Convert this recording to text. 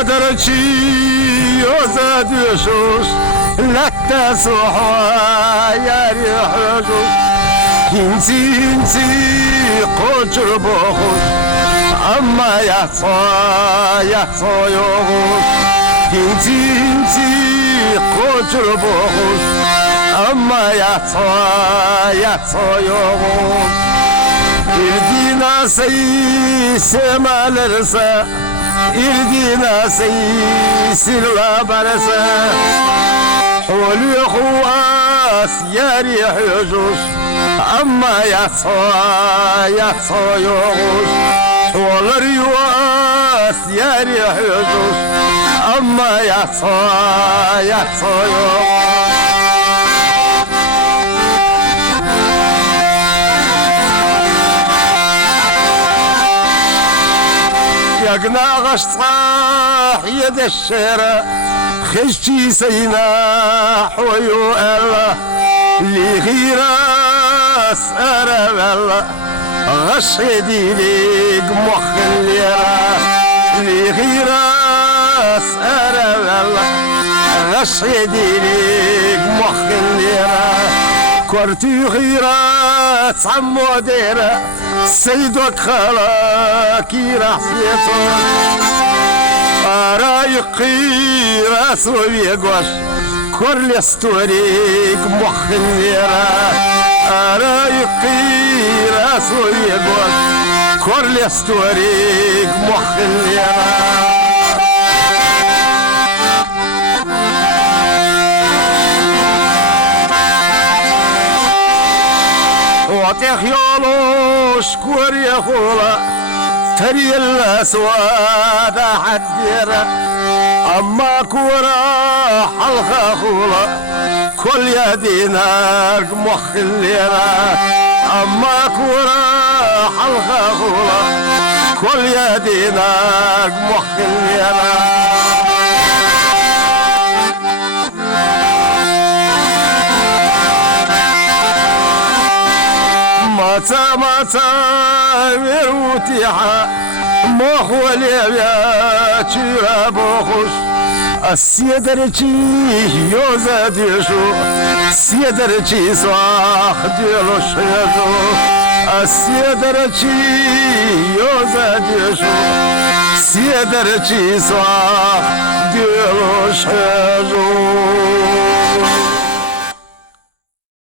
سيدرتي يوزد يشوش لا تسوحوا يا ريح يجوش انتي قجر بخوش اما يحصى يغوش انتي قجر بخوش اما يحصى يغوش إردينا سيما لرسا إردينا سيلا برسا حولي خواس يا ريح يجوش أما يحصى يغوش حول الريواس يا ريح يجوش أما يحصى يغوش يقنا غش صاح يد الشارع خشتي سينا حويو الله اللي غيراس أرى الله غش يديليك مخ الليرة اللي غيراس أرى الله غش يديليك مخ الليرة كورتي غيرات عمو ديرة سيدك خلاكي راح سيطون رايقي راسو بيقوش كل استوريك مخ الليرة رايقي راسو بيقوش كل استوريك مخ الليرة وطيخ يولو شكور يا خولا تري الاسواد حديرة اما كورا حلقة خولا كل يدينك مخ الليرة اما كورا حلقة خولا كل يدينك مخ الليرة متى مروتيحة مخو ليبيا تشيرا بوخوش السيدرتي يوزد يشو السيدرتي صاح ديالو شيزو السيدرتي يوزد يشو السيدرتي صاح ديالو شيزو